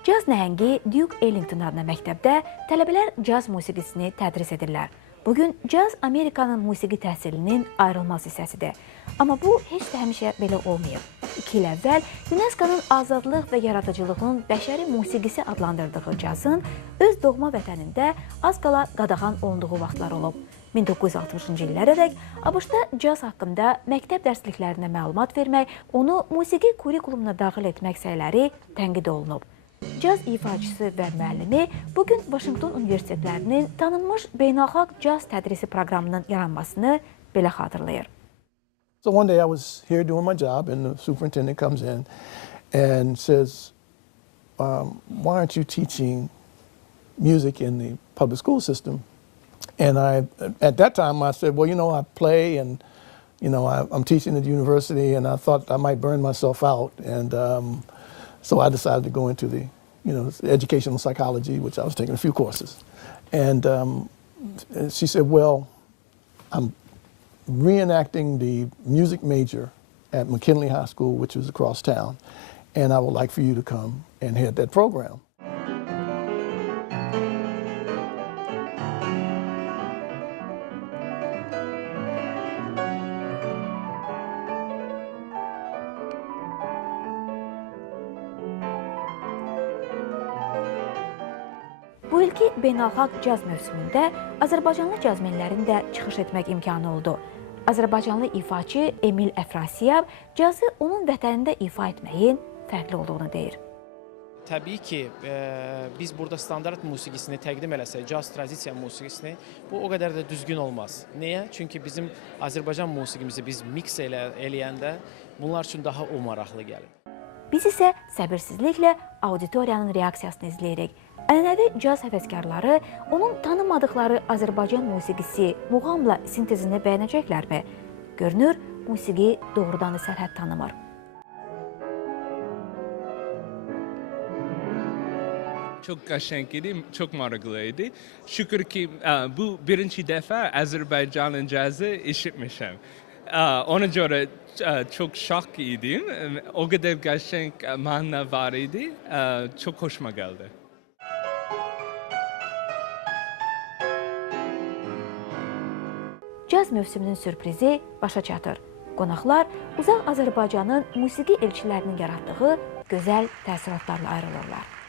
Caz nəhəngi Duke Ellington adına məktəbdə tələbələr caz musiqisini tədris edirlər. Bugün caz Amerikanın musiqi təhsilinin ayrılmaz hissəsidir. Amma bu heç də həmişə belə olmayıb. 2 il əvvəl UNESCO-nun azadlıq və yaradıcılığın bəşəri musiqisi adlandırdığı cazın öz doğma vətənində az qala qadağan olunduğu vaxtlar olub. 1960-cı illərədək ABŞ-da caz haqqında məktəb dərsliklərinə məlumat vermək, onu musiqi kurikulumuna daxil etmək səyləri tənqid olunub. Caz ifaçısı və müəllimi bugün Vaşinqton universitetlərinin tanınmış beynəlxalq caz tədrisi proqramının yaranmasını belə xatırlayır. So one day I was here doing my job and the superintendent comes in and says, why aren't you teaching music in the public school system? And at that time I said, well, you know, I play and, you know, I'm teaching at the university and I thought I might burn myself out. And so I decided to go into the, you know, educational psychology, which I was taking a few courses. And she said, well, I'm reenacting the music major at McKinley High School, which was across town, and I would like for you to come and head that program. Bu ilki beynəlxalq caz mövsümündə Azərbaycanlı cazmenlərin də çıxış etmək imkanı oldu. Azərbaycanlı ifaçı Emil Əfrasiyab cazı onun vətənində ifa etməyin fərqli olduğunu deyir. Təbii ki, biz burada standart musiqisini təqdim eləsək, caz tradisiya musiqisini, bu o qədər də düzgün olmaz. Niyə? Çünki bizim Azərbaycan musiqimizi biz mix eləyəndə bunlar üçün daha o maraqlı gəlir. Biz isə səbirsizliklə auditoriyanın reaksiyasını izləyirik. Ənənəvi caz həvəskarları onun tanımadıkları Azərbaycan musiqisi muğamla sintezini bəyənəcəklərmi? Görünür, musiqi doğrudan da sərhəd tanımır. Çok qəşəngdi, çok maraqlıydı. Şükür ki, bu birinci dəfə Azərbaycanın cazı eşitmişəm. Ona görə çok şok idim. O qədər qəşəng məna var idi. Çok hoşuma gəldi. Caz mövsümünün sürprizi başa çatır. Qonaqlar uzaq Azərbaycanın musiqi elçilərinin yaratdığı gözəl təəssüratlarla ayrılırlar.